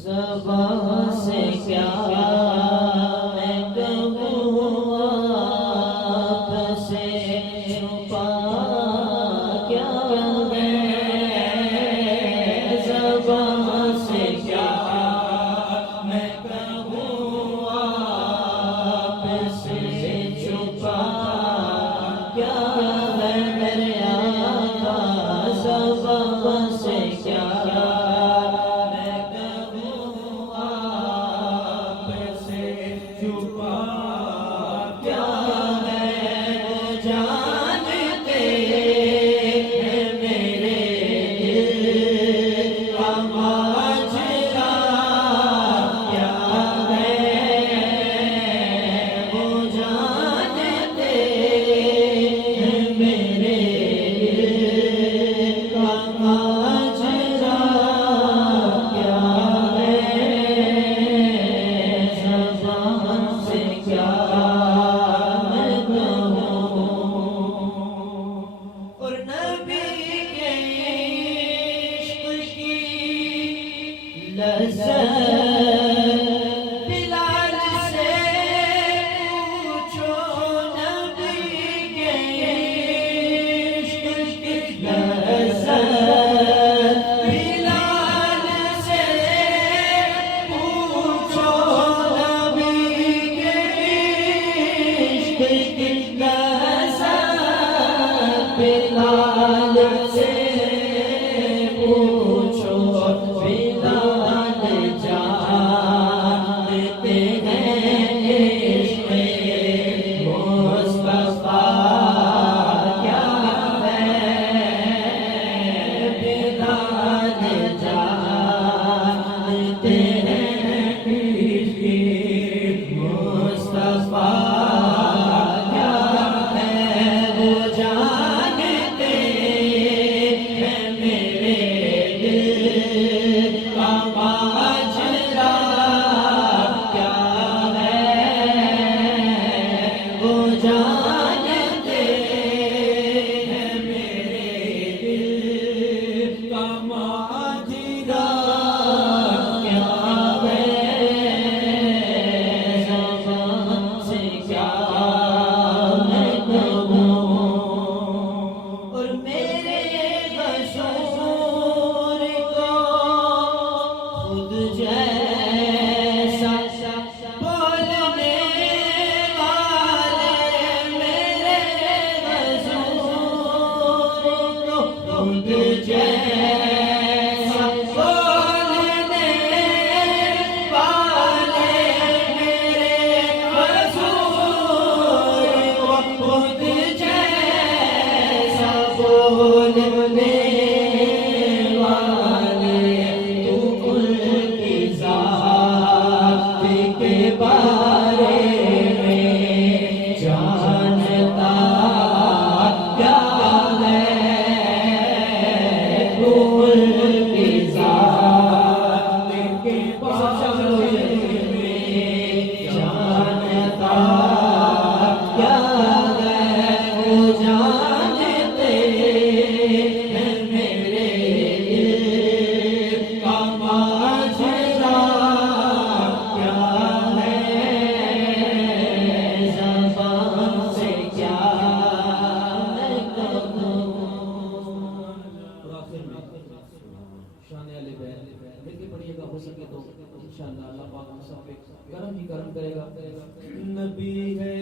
ज़बां से क्या मैं कहूँ आपसे छुपा क्या है। ज़बां से क्या मैं कहूँ आपसे छुपा क्या है मेरे आका। ज़बां से क्या बिलाल से पूछो नबी के इश्क की लज़्ज़त। बिलाल से पूछो नबी के इश्क की लज़्ज़त। बिलाल से पूछो बिलाल जानते हैं इश्क़ मुस्तफ़ा क्या है। बिलाल जानते हैं इश्क़ मुस्तफ़ा क्या है। वो जानते हैं मेरे दिल का माजरा क्या है। वो जानते हैं मेरे दिल का माजरा क्या है। ज़बां से क्या मैं कहूँ और मेरे कसूर को खुद जैसा बोलने वाले मेरे कसूर को खुद जैसा बोलने वाले मेरे कसूर को खुद जैसा बोलने वाले तू उनकी ज़ात के बारे में जानता क्या है। तू उनकी ज़ात के बारे में जानता क्या है। वो जानते हैं मेरे दिल का माजरा क्या है। ज़बां से क्या मैं कहूँ। शान अली बहन लेके पढ़िएगा, हो सके तो इंशाअल्लाह अल्लाह पाक हम सब पे करम ही करम करेगा। नबी है